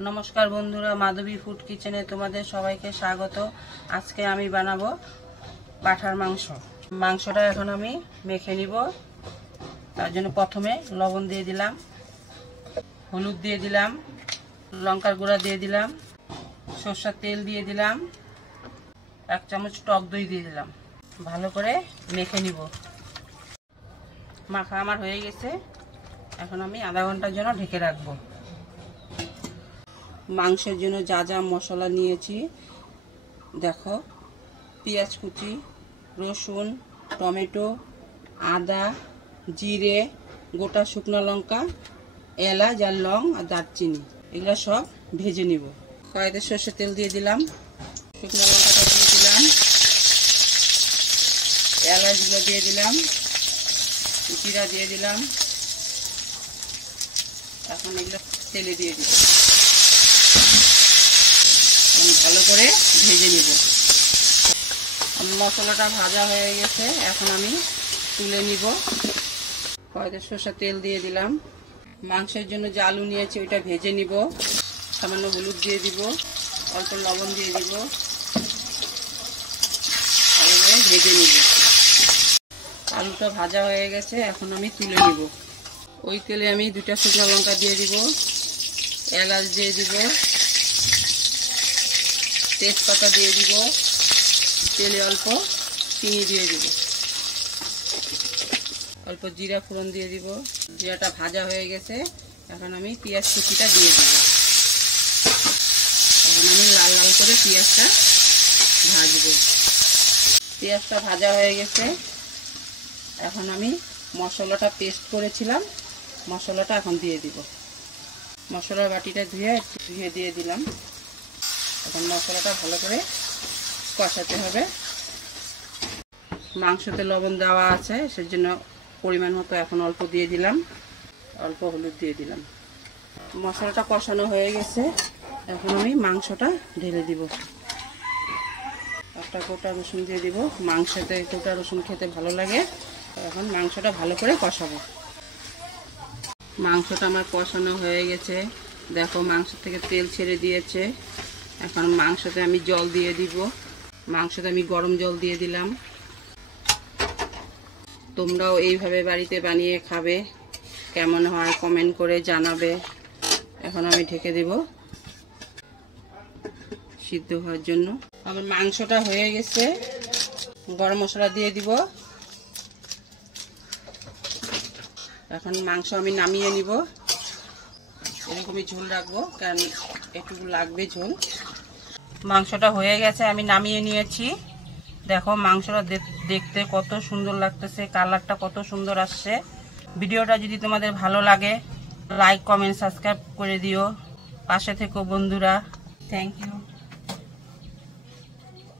नमस्कार बंधुरा माधवी फूड किचेने तुम्हारे सबाइके स्वागत। आज के आमी बानाबो पाठार मांस। मांसटा एखन आमी मेखे निब। तार जोन्नो प्रथमे लवण दिए दिलाम, हलुद दिए दिलाम, लंकार गुड़ा दिए दिलाम, सरषेर तेल दिए दिलाम, एक चामच टक दई दिए दिलाम। भालो करे मेखे निब। माखा आमार हये गेछे। एखन आमी आधा घंटार जोन्नो ढेके राखबो। मांसेर जोन्नो जा जा मशला नियेछि देखो, पेঁয়াজ कुचि, रसुन, टमेटो, आदा, जिरे, गोटा शुकनो लंका, एलाच और लং और दारचिनी एगुलो सब भेजे निब। कड़ाइते सर्षेर तेल दिए दिलाम, शुकनो लंकाटा दिए दिलाम, एलाचगुलो दिए दिलाम, जिरा दिए दिलाम। এখন এগুলো তেলে দিয়ে দিব। ভালো করে ভেজে নিব। মশলাটা ভাজা হয়ে গেছে, এখন আমি তুলে নিব। কড়াইতে সরষের তেল দিয়ে দিলাম। মাংসের জন্য যে আলু নিয়েছি ওইটা ভেজে নিব। সামান্য হলুদ দিয়ে দিব, অল্প লবণ দিয়ে দিব, ভালোভাবে ভেজে নিব। আলুটা ভাজা হয়ে গেছে, এখন আমি তুলে নিব। ওই তেলে আমি দুটা শুকনো লঙ্কা দিয়ে দিব, এলাচ দিয়ে দিব, তেজপাতা দিয়ে দিব, তেলে অল্প চিনি দিয়ে দিব, অল্প জিরা ফোড়ন দিয়ে দিব। জিরাটা ভাজা হয়ে গেছে, এখন আমি পেঁয়াজ কুচিটা দিয়ে দিব। এখন আমি লাল লাল করে পেঁয়াজটা ভাজবো। পেঁয়াজটা ভাজা হয়ে গেছে, এখন আমি মশলাটা পেস্ট করেছিলাম মশলাটা এখন দিয়ে দিব। মশলার বাটিটা ধুয়ে দিয়ে দিলাম। এখন মশলাটা ভালো করে কষাতে হবে। মাংসতে লবণ দেওয়া আছে, সেজন্য পরিমাণ মতো এখন অল্প দিয়ে দিলাম, অল্প হলুদ দিয়ে দিলাম। মশলাটা কষানো হয়ে গেছে, এখন আমি মাংসটা ঢেলে দিব। একটা গোটা রসুন দিয়ে দিব। মাংসতে গোটা রসুন খেতে ভালো লাগে। এখন মাংসটা ভালো করে কষাবো। মাংসটা আমার কষানো হয়ে গেছে, দেখো মাংস থেকে তেল ছেড়ে দিয়েছে। এখন মাংসতে আমি জল দিয়ে দিব। মাংসতে আমি গরম জল দিয়ে দিলাম। তোমরাও এইভাবে বাড়িতে বানিয়ে খাবে, কেমন হয় কমেন্ট করে জানাবে। এখন আমি ঢেকে দেব সিদ্ধ হওয়ার জন্য। আমার মাংসটা হয়ে গেছে, গরম মশলা দিয়ে দিব। এখন মাংস আমি নামিয়ে নিব। এরকমই ঝোল রাখবো, কারণ একটু লাগবে ঝোল। মাংসটা হয়ে গেছে, আমি নামিয়ে নিয়েছি। দেখো মাংসটা দেখতে কত সুন্দর লাগতেছে, কালারটা কত সুন্দর আসছে। ভিডিওটা যদি তোমাদের ভালো লাগে লাইক কমেন্ট সাবস্ক্রাইব করে দিও। পাশে থেকো বন্ধুরা। Thank you.